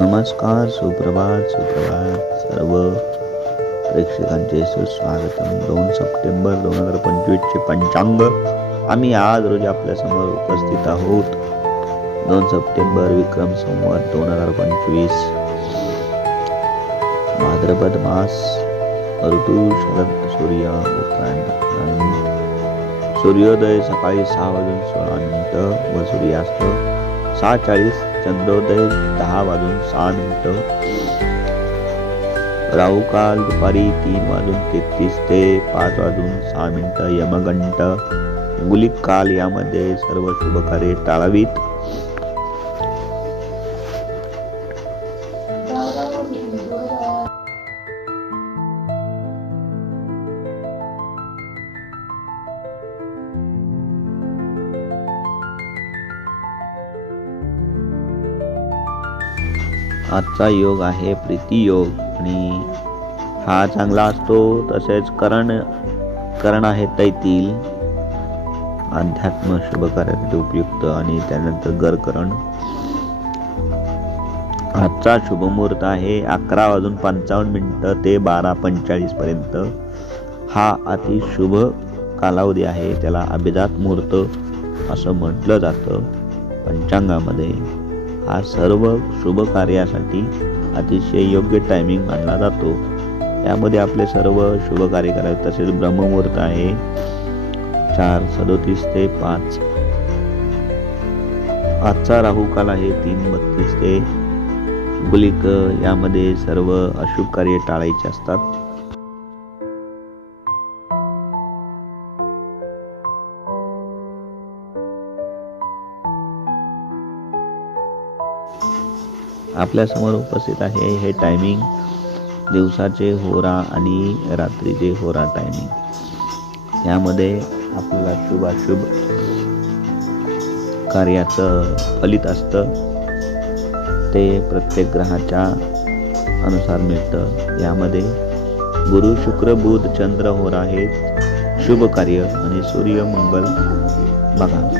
नमस्कार सुप्रभात सुप्रभात सर्व प्रेक्षकांचे सुस्वागतम. दोन सप्टेंबर दोन हजार पंचवीसचे पंचांग. आम्ही आज रोजी आपल्यासमोर उपस्थित आहोत. दोन सप्टेंबर विक्रम संवत दोन हजार पंचवीस. भाद्रपद मास ऋतू शरद सूर्य उत्तरायण. सूर्योदय सकाळी सहा वाजून सोळा मिनिट व सूर्यास्त सहा चाळीस चंद्रोदय दहा वाजून सहा मिनिट. राहू काल दुपारी तीन वाजून तेहतीस ते पाच वाजून सहा मिनिटं यमगंट. गुलिक काल यामध्ये सर्व शुभकार्ये टाळावीत. आजचा योग आहे प्रीती योग. आणि हा चांगला असतो तसेच करण करण आहे तैतील. अध्यात्म शुभ कार्यासाठी उपयुक्त आणि त्यानंतर गरकरण आजचा शुभमुहूर्त आहे अकरा वाजून पंचावन्न मिनटं ते बारा पंचेचाळीसपर्यंत हा अति शुभ कालावधी आहे त्याला अभिजात मुहूर्त असं म्हटलं जातं पंचांगामध्ये. हा सर्व शुभ कार्यासाठी अतिशय योग्य टायमिंग मानला जातो. यामध्ये आपले सर्व शुभ कार्य करावे तसेच ब्रह्ममुहूर्त आहे. चार सदोतीस ते पाच. आजचा राहू काल आहे तीन बत्तीस ते. गुलिक यामध्ये सर्व अशुभ कार्य टाळायचे असतात. आपल्यासमोर उपस्थित आहे हे टायमिंग दिवसाचे होरा आणि रात्रीचे होरा टायमिंग यामध्ये आपल्याला शुभाशुभ कार्याचं फलित असतं. ते प्रत्येक ग्रहाच्या अनुसार मिळतं. यामध्ये गुरु शुक्र बुध चंद्र होरा हे शुभ कार्य आणि सूर्य मंगल. बघा.